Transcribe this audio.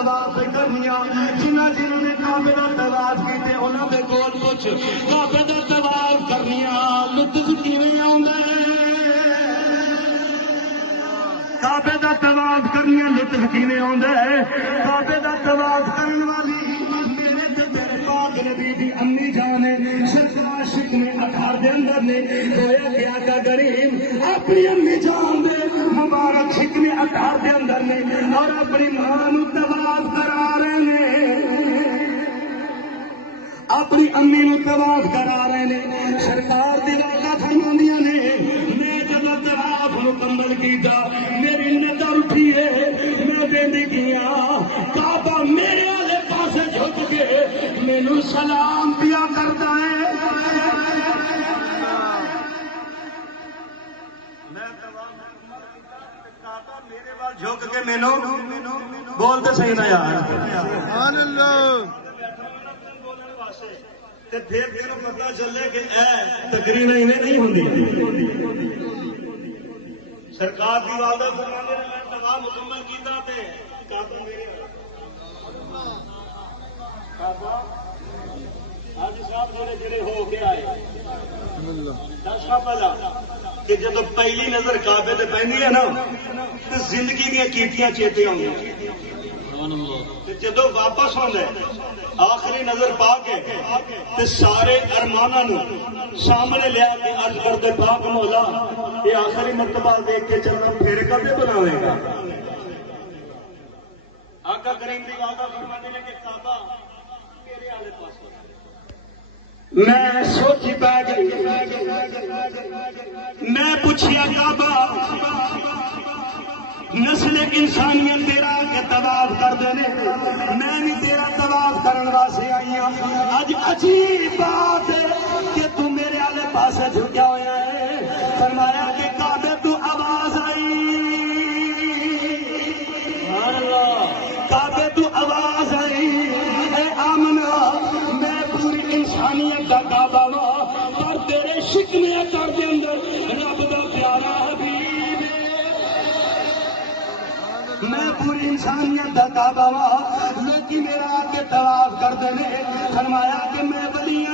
طواف کرنیاں جنہاں نے کعبے دا طواف کیتے انہاں دے کول کچھ کعبے دا طواف کرنیاں لطف کیویں آوندا ہے کعبے دا طواف کرنیاں لطف کیویں آوندا ہے کعبے دا طواف کرن والی میرے تے تیرے پاک نبی دی امی جان سرکار عاشق نے اٹھار دے اندر نے گویا کہ آقا کریم اپنی امی جان دے مبارک شکنے اٹھار دے اندر نے اور اپنی ماں نو طواف کرا رہے نے اپنی امی نو طواف کرا رہے نے سرکار دی واقعہ فرماندیاں نے میں جب طواف مکمل کیتا میری نظر اٹھی ہے میں دیندی گیا کعبہ میرے والے پاسے جھک کے مینوں سلام پیا کرتا ہے جھک کے مینو بولتے صحیح نہ یار سبحان اللہ تے پھر تینوں پتہ چلے کہ اے تقریر نہیں ہوندی سرکار دی والدہ فرماندے نے میں طواف مکمل کیتا تے کعبہ میرے کعبہ حاجی صاحب جڑے ہو کے آئے دس پہلا کہ جب پہلی نظر کعبے تے پیندی ہے نا تو زندگی دیا کیتیاں چیتے آؤں جدو واپس آدھے آخری نظر پا کے سارے ارمانا نو سامنے لیا کے عرض کرتے پاک مولا یہ آخری مرتبہ دیکھ کے چلنا پھر کبھی بناوے گا آقا کریم دی وعدہ فرماتے ہیں کہ کعبہ تیرے والے پاس میں سوچی پا گئی میں پوچھیا کعبہ نسل انسانیت تیرا کے طواف کر دینے میں بھی تیرا طواف کرن واسطے آئی ہوں اج عجیب بات ہے کہ تو میرے والے پاسے جھکیا ہوا ہے فرمایا کہ کعبے تو آواز آئی کعبے تو آواز آئی اے آمنا میں پوری انسانیت کا کعبہ وا پر تیرے شکنے اثر دے اندر رب دا پیارا حبیب میں پوری انسانیت کا کعبہ وا لیکن میرا کے طواف کر دے فرمایا کہ میں ولی